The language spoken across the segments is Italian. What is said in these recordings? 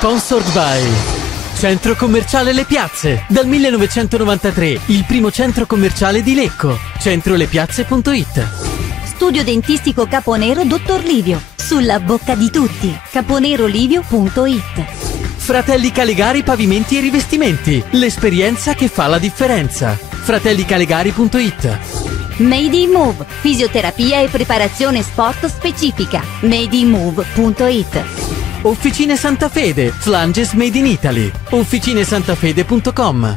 Sponsored by Centro Commerciale Le Piazze. Dal 1993, il primo centro commerciale di Lecco. Centrolepiazze.it. Studio dentistico Caponero Dottor Livio. Sulla bocca di tutti. caponerolivio.it. Fratelli Calegari Pavimenti e Rivestimenti. L'esperienza che fa la differenza. fratellicalegari.it. Made in Move. Fisioterapia e preparazione sport specifica. madeinmove.it. Officine Santa Fede, Flanges Made in Italy. officinesantafede.com.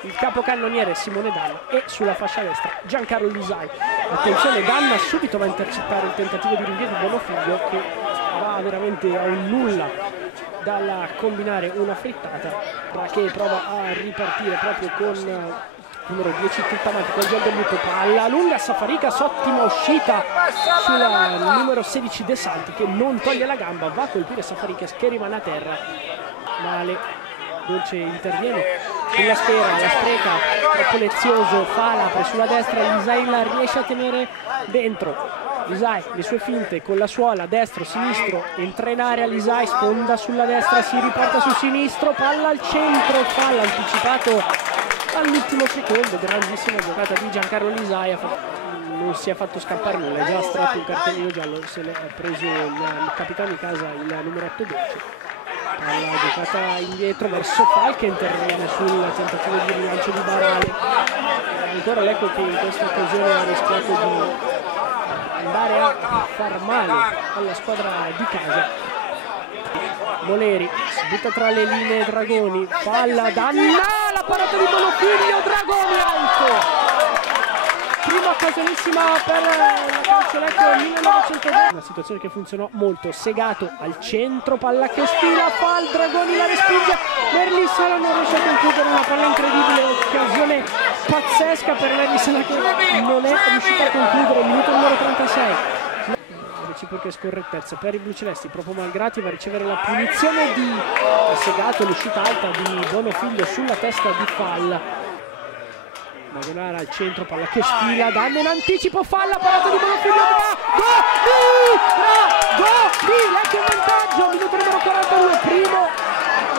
Il capocannoniere Simone Danna e sulla fascia destra Giancarlo Lisai. Attenzione, Danna subito va a intercettare il tentativo di rinvio di Bonofiglio, che va veramente a un nulla dal combinare una frittata, che prova a ripartire proprio con numero 10 tutta avanti con gol debutto, palla lunga Safaricas, ottima uscita sulla numero 16 De Santi, che non toglie la gamba, va a colpire Safaricas che rimane a terra. Male, Dolce interviene sulla sfera, la spreca, troppo lezioso, Fala apre sulla destra, Lisai la riesce a tenere dentro. Lisai, le sue finte con la suola, destro, sinistro, entra in area Lisai, sfonda sulla destra, si riporta sul sinistro, palla al centro, Fala anticipato all'ultimo secondo, grandissima giocata di Giancarlo Lisai, non si è fatto scappare nulla, è già estratto un cartellino giallo, se l'è preso il capitano di casa, il numero 8 Dolce. Palla giocata indietro verso Fal, che interviene sul tentativo di rilancio di Barale. Ancora Lecco che in questa occasione ha rischiato di andare a far male alla squadra di casa. Moleri si butta tra le linee, Dragoni, palla, Danna, la parata di Bonofiglio, Dragoni alto! Prima occasionissima per la calcio Lecco 1902. Una situazione che funzionò molto. Segato al centro, palla che sfila, Fal, Dragoni la respinge, Merlissala non riesce a concludere, una palla incredibile, occasione pazzesca per Merlissala che non è riuscita a concludere, minuto numero 36. Reciproche scorrettezze per i blucelesti, proprio Malgrati va a ricevere la punizione di Segato, l'uscita alta di Bonofiglio sulla testa di Fal. Magonara al centro, palla che sfila, Danna in anticipo, Falla, parata di Bonofiglio, Lecco in vantaggio, minuto numero 42, primo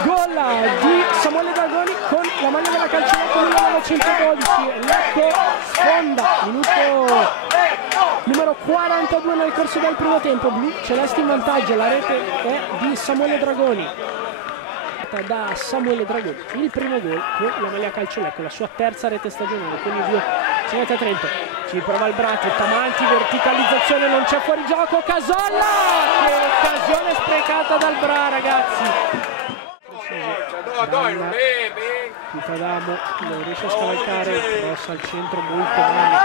gol di Samuele Dragoni con la maglia della Calciolecco 1912, Lecco sfonda, minuto numero 42 nel corso del primo tempo, blu celesti in vantaggio, la rete è di Samuele Dragoni. Da Samuele Dragoni il primo gol con la maglia Calciolecco, la sua terza rete stagionale con i due segnati a Trento. Ci prova il Bratti, Tamanti, verticalizzazione, non c'è fuorigioco, Casolla, che occasione sprecata dal Bra, ragazzi. Pitadamo non riesce a scavalcare, cross al centro molto male,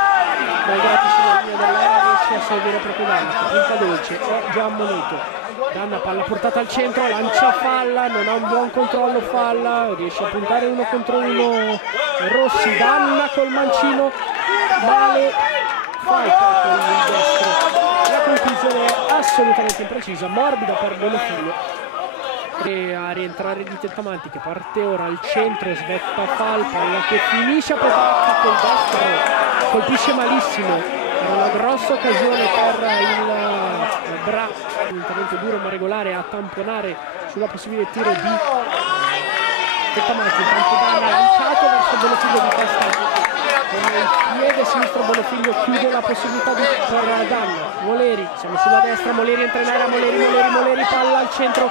Malgrati sulla linea dell'area riesce a seguire proprio Danna, Pinta Dolce, è già ammonito. Danna, palla portata al centro, lancia Falla, non ha un buon controllo Falla, riesce a puntare uno contro uno Rossi, Danna col mancino, male, falta con il destro, la conclusione è assolutamente imprecisa, morbida per Bonofiglio. E a rientrare di Tettamanti che parte ora al centro, svetta Fal, palla che finisce a portare col destro, colpisce malissimo, era una grossa occasione per il Bra, un intervento duro ma regolare a tamponare sulla possibile tiro di Tettamanti, intanto Danna lanciato verso Bonofiglio di testa con il piede sinistro, Bonofiglio chiude la possibilità per Danna, Moleri, siamo sulla destra, Moleri entra in area, Moleri, palla al centro,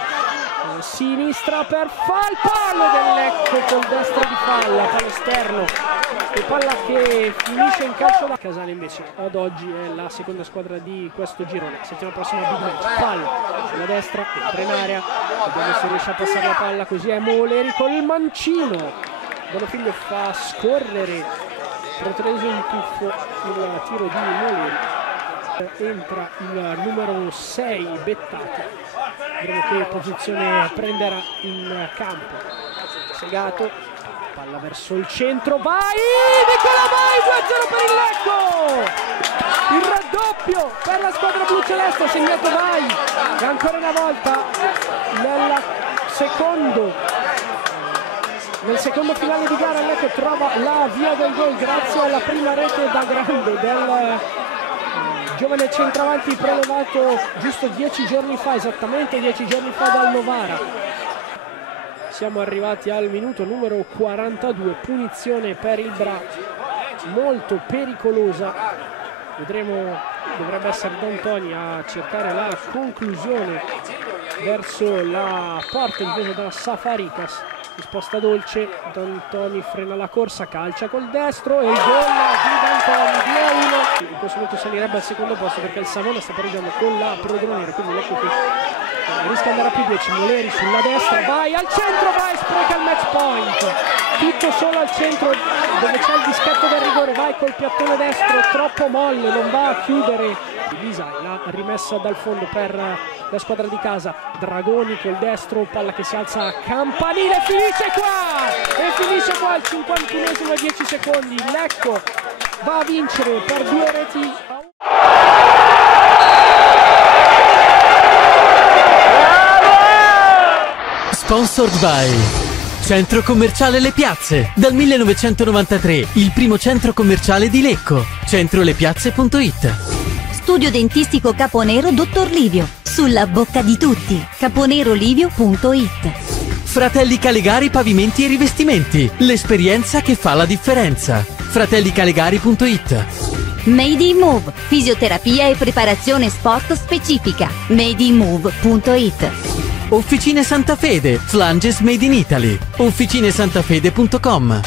sinistra per Fal, palo del Lecco col destro di Falla, palla esterno e palla che finisce in calcio da Casale. Invece ad oggi è la seconda squadra di questo girone, settimana prossima big match, palla sulla destra, entra in area, vediamo se riesce a passare la palla, così è Moleri col mancino, Bonofiglio fa scorrere Protrese in tuffo il tiro di Moleri, entra il numero 6 Bettati, vedremo che posizione prenderà in campo. Segato, palla verso il centro, vai Nicola, vai 2-0 per il Lecco, il raddoppio per la squadra blu celeste, ha segnato Vai, e ancora una volta nel secondo finale di gara il Lecco trova la via del gol grazie alla prima rete da grande giovane centravanti prelevato giusto 10 giorni fa, esattamente 10 giorni fa dal Novara. Siamo arrivati al minuto numero 42, punizione per il Bra, molto pericolosa. Vedremo, dovrebbe essere D'Antoni a cercare la conclusione verso la porta difesa da Safarikas. Risposta dolce, D'Antoni frena la corsa, calcia col destro e il gol di D'Antoni, 2-1. In questo momento salirebbe al secondo posto perché il Savona sta pareggiando con la Prodronero, quindi ecco che rischia di andare a più 10. Moleri sulla destra, vai al centro, vai, spreca il match point, tutto solo al centro dove c'è il dischetto del rigore, vai col piattone destro, troppo molle, non va a chiudere. Visai, la rimessa dal fondo per la squadra di casa. Dragoni col destro, palla che si alza a campanile, finisce qua il 51esimo e 10 secondi. Lecco va a vincere per 2 reti. Sponsored by Centro Commerciale Le Piazze, dal 1993 il primo centro commerciale di Lecco. Centrolepiazze.it. Studio dentistico Caponero Dottor Livio, sulla bocca di tutti. caponerolivio.it. Fratelli Calegari Pavimenti e Rivestimenti, l'esperienza che fa la differenza. fratellicalegari.it. Made in Move, fisioterapia e preparazione sport specifica. madeinmove.it. Officine Santa Fede, flanges made in Italy. officinesantafede.com.